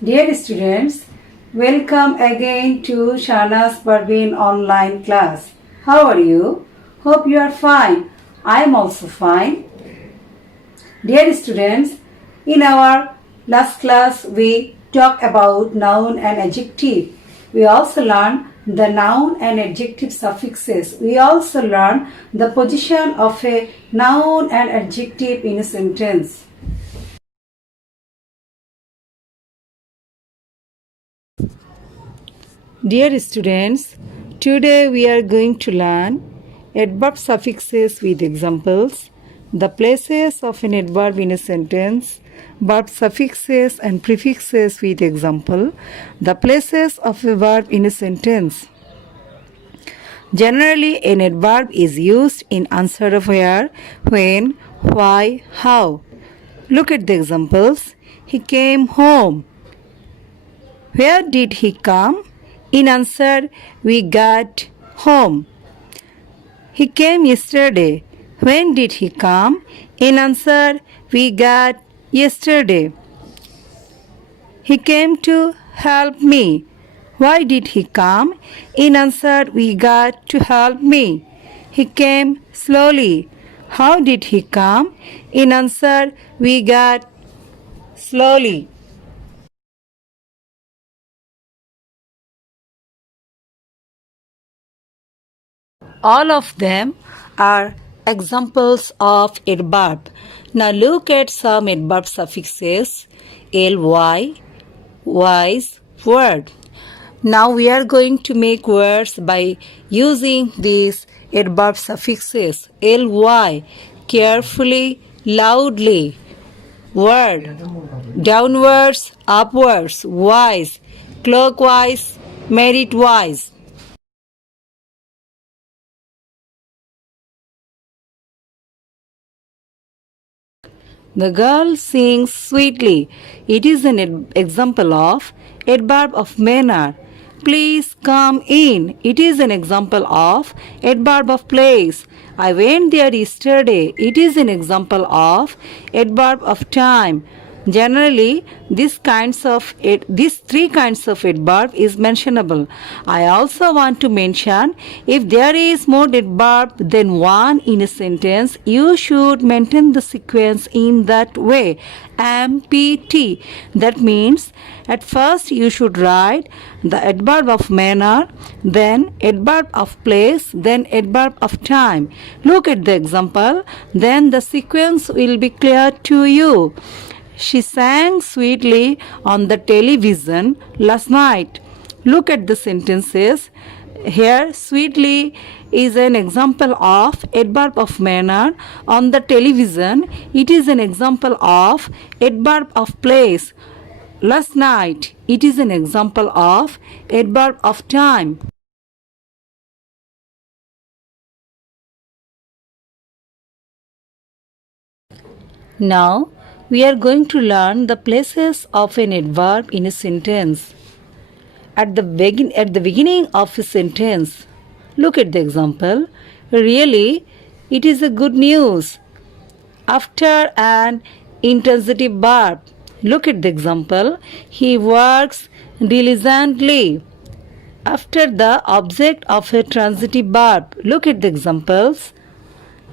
Dear students, welcome again to Shana's Parveen online class. How are you? Hope you are fine. I am also fine. Dear students, in our last class we talked about noun and adjective. We also learned the noun and adjective suffixes. We also learned the position of a noun and adjective in a sentence. Dear students, today we are going to learn adverb suffixes with examples, the places of an adverb in a sentence, verb suffixes and prefixes with example, the places of a verb in a sentence. Generally, an adverb is used in answer of where, when, why, how. Look at the examples. He came home. Where did he come? In answer, we got home. He came yesterday. When did he come? In answer, we got yesterday. He came to help me. Why did he come? In answer, we got to help me. He came slowly. How did he come? In answer, we got slowly. All of them are examples of adverb. Now look at some adverb suffixes. ly, wise, word. Now we are going to make words by using these adverb suffixes. ly, carefully, loudly. Word, downwards, upwards, wise, clockwise, merit-wise. The girl sings sweetly. It is an example of adverb of manner. Please come in. It is an example of adverb of place. I went there yesterday. It is an example of adverb of time. Generally, these three kinds of adverb is mentionable. I also want to mention if there is more adverb than one in a sentence, you should maintain the sequence in that way. MPT. That means at first you should write the adverb of manner, then adverb of place, then adverb of time. Look at the example, then the sequence will be clear to you. She sang sweetly on the television last night. Look at the sentences. Here, sweetly is an example of adverb of manner. On the television, it is an example of adverb of place. Last night, it is an example of adverb of time. Now, we are going to learn the places of an adverb in a sentence. At the beginning of a sentence, look at the example. Really, it is a good news. After an intransitive verb, look at the example. He works diligently. After the object of a transitive verb, look at the examples.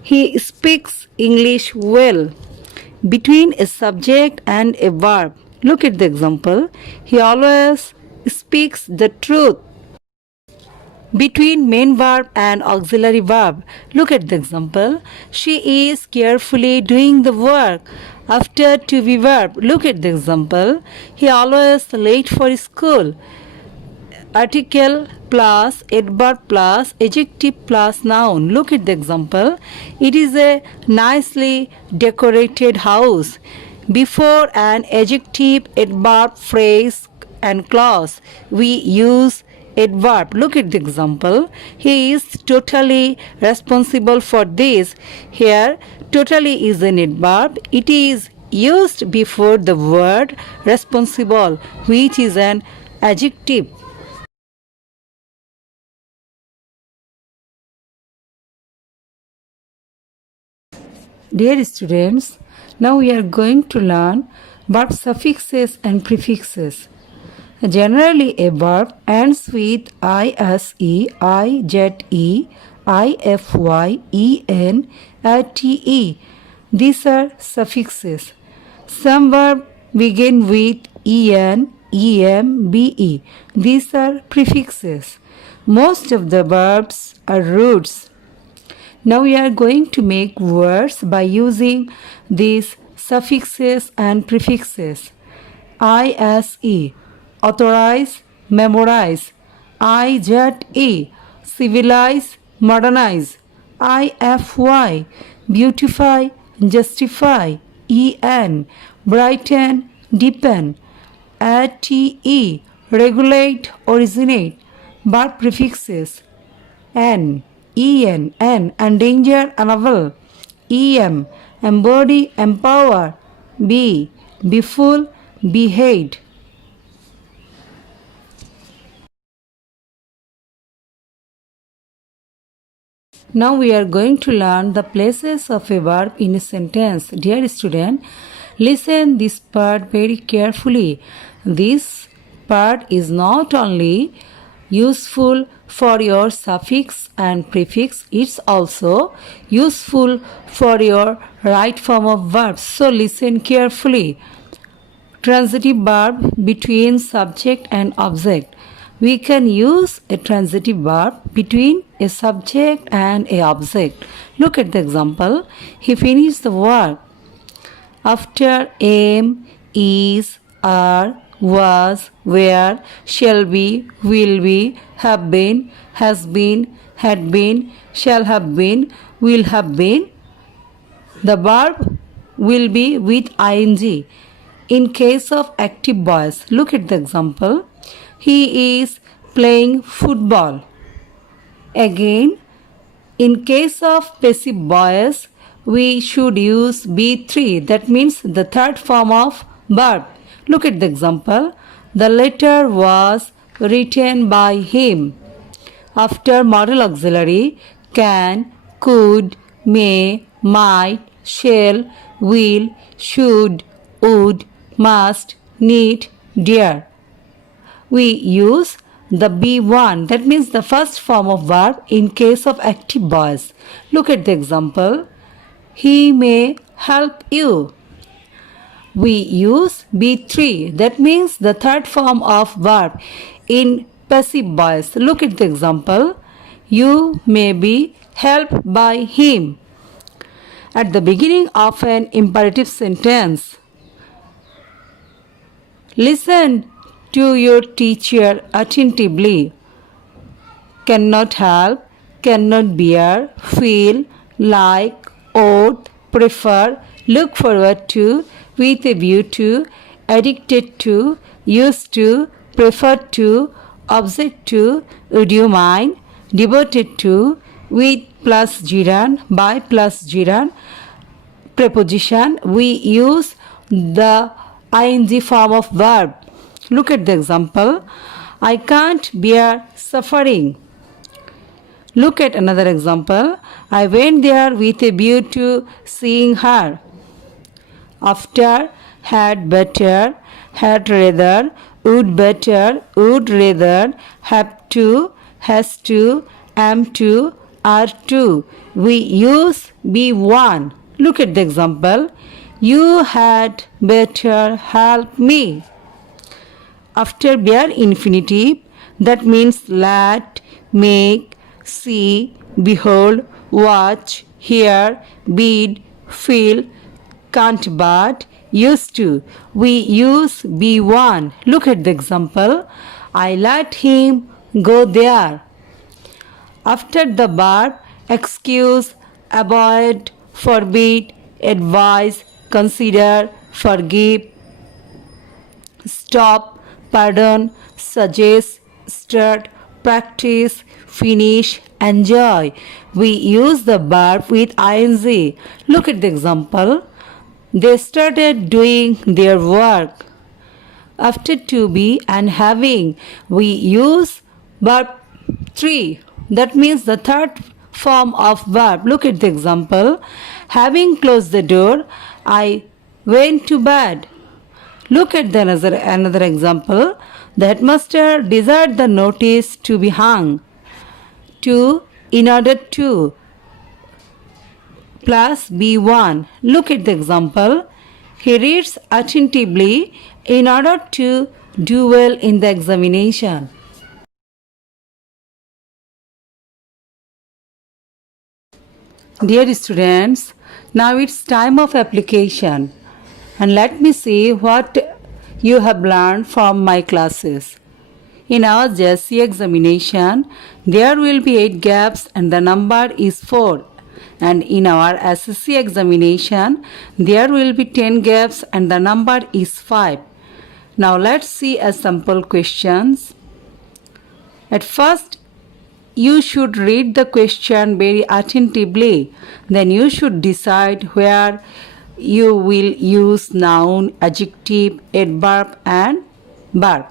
He speaks English well. Between a subject and a verb, look at the example. He always speaks the truth. Between main verb and auxiliary verb, look at the example. She is carefully doing the work. After to be verb, look at the example. He always late for school. Article plus adverb plus adjective plus noun. Look at the example. It is a nicely decorated house. Before an adjective, adverb, phrase and clause, we use adverb. Look at the example. He is totally responsible for this. Here, totally is an adverb. It is used before the word responsible, which is an adjective. Dear students, now we are going to learn verb suffixes and prefixes. Generally, a verb ends with ise, ize, ify, en, te. These are suffixes. Some verbs begin with en, em, be. These are prefixes. Most of the verbs are roots. Now we are going to make words by using these suffixes and prefixes. ISE, authorize, memorize. IZE, civilize, modernize. IFY, beautify, justify. EN, brighten, deepen. ATE, regulate, originate. Verb prefixes. N, endanger, unravel. Em, embody, empower. Befool, behead. Now we are going to learn the places of a verb in a sentence. Dear student, listen this part very carefully. This part is not only useful for your suffix and prefix, it's also useful for your right form of verbs. So listen carefully. Transitive verb between subject and object. We can use a transitive verb between a subject and a object. Look at the example. He finished the work. After am, is, are, was, were, shall be, will be, have been, has been, had been, shall have been, will have been, the verb will be with ing. In case of active voice, look at the example. He is playing football. Again, in case of passive voice, we should use be3. That means the third form of verb. Look at the example. The letter was written by him. After modal auxiliary, can, could, may, might, shall, will, should, would, must, need, dare. We use the be1, that means the first form of verb in case of active voice. Look at the example. He may help you. We use be3, that means the third form of verb in passive voice. Look at the example. You may be helped by him. At the beginning of an imperative sentence, listen to your teacher attentively. Cannot help, cannot bear, feel, like, ought, prefer, look forward to, with a view to, addicted to, used to, preferred to, object to, would you mind, devoted to, with plus gerund, by plus gerund, preposition, we use the ing form of verb. Look at the example. I can't bear suffering. Look at another example. I went there with a view to seeing her. After, had better, had rather, would better, would rather, have to, has to, am to, are to. We use be1. Look at the example. You had better help me. After bare infinitive, that means let, make, see, behold, watch, hear, bid, feel, can't but, used to. We use be1. Look at the example. I let him go there. After the verb, excuse, avoid, forbid, advise, consider, forgive, stop, pardon, suggest, start, practice, finish, enjoy. We use the verb with ing. Look at the example. They started doing their work. After to be and having, we use verb 3. That means the third form of verb. Look at the example. Having closed the door, I went to bed. Look at another example. The headmaster desired the notice to be hung in order to plus B1. Look at the example. He reads attentively in order to do well in the examination. Dear students, now it's time of application, and let me see what you have learned from my classes. In our JSC examination, there will be 8 gaps and the number is 4. And in our SSC examination, there will be 10 gaps and the number is 5. Now let's see a sample questions. At first, you should read the question very attentively. Then you should decide where you will use noun, adjective, adverb and verb.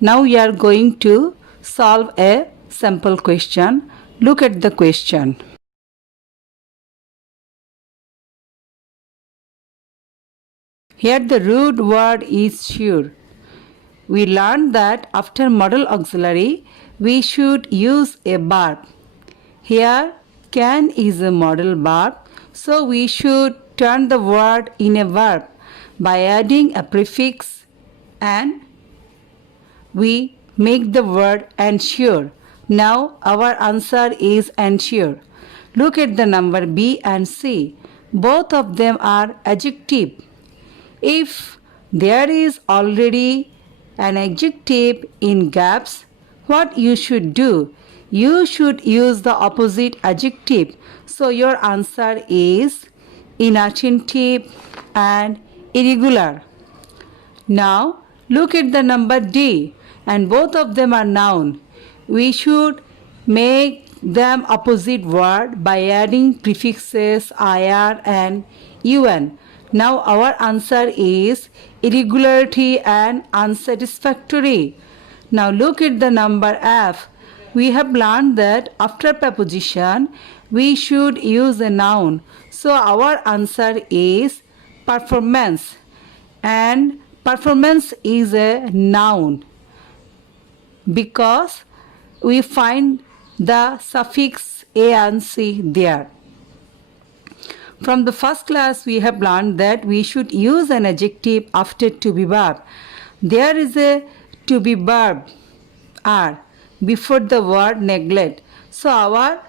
Now we are going to solve a sample question. Look at the question. Here the root word is sure. We learned that after modal auxiliary, we should use a verb. Here can is a modal verb, so we should turn the word in a verb by adding a prefix and we make the word ensure. Now our answer is ensure. Look at the number B and C. Both of them are adjective. If there is already an adjective in gaps, what you should do? You should use the opposite adjective. So your answer is inattentive and irregular. Now look at the number D, and both of them are noun. We should make them opposite word by adding prefixes ir and un. Now our answer is irregularity and unsatisfactory. Now look at the number F. We have learned that after preposition we should use a noun. So our answer is performance, and performance is a noun because we find the suffix a and c there. From the first class we have learned that we should use an adjective after to be verb. There is a to be verb are before the word neglect. So our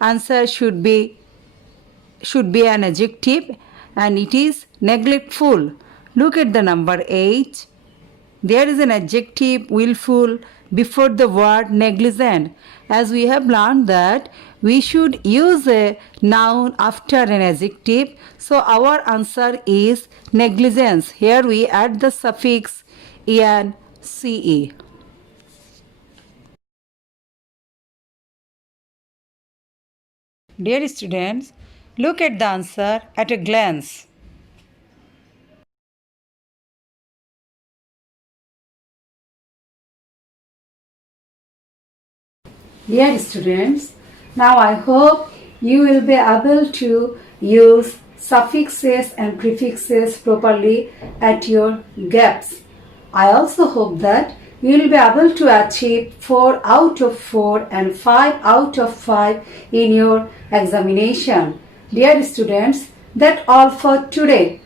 answer should be an adjective, and it is neglectful. Look at the number 8. There is an adjective willful before the word negligent. As we have learned that we should use a noun after an adjective. So our answer is negligence. Here we add the suffix ence. Dear students, look at the answer at a glance. Dear students, now I hope you will be able to use suffixes and prefixes properly at your gaps. I also hope that you will be able to achieve 4 out of 4 and 5 out of 5 in your examination. Dear students, that's all for today.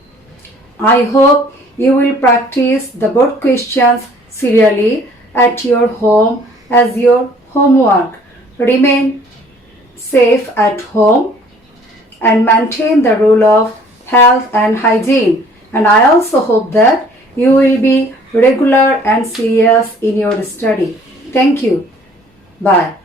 I hope you will practice the board questions serially at your home as your homework. Remain safe at home and maintain the rule of health and hygiene. And I also hope that you will be regular and serious in your study. Thank you. Bye.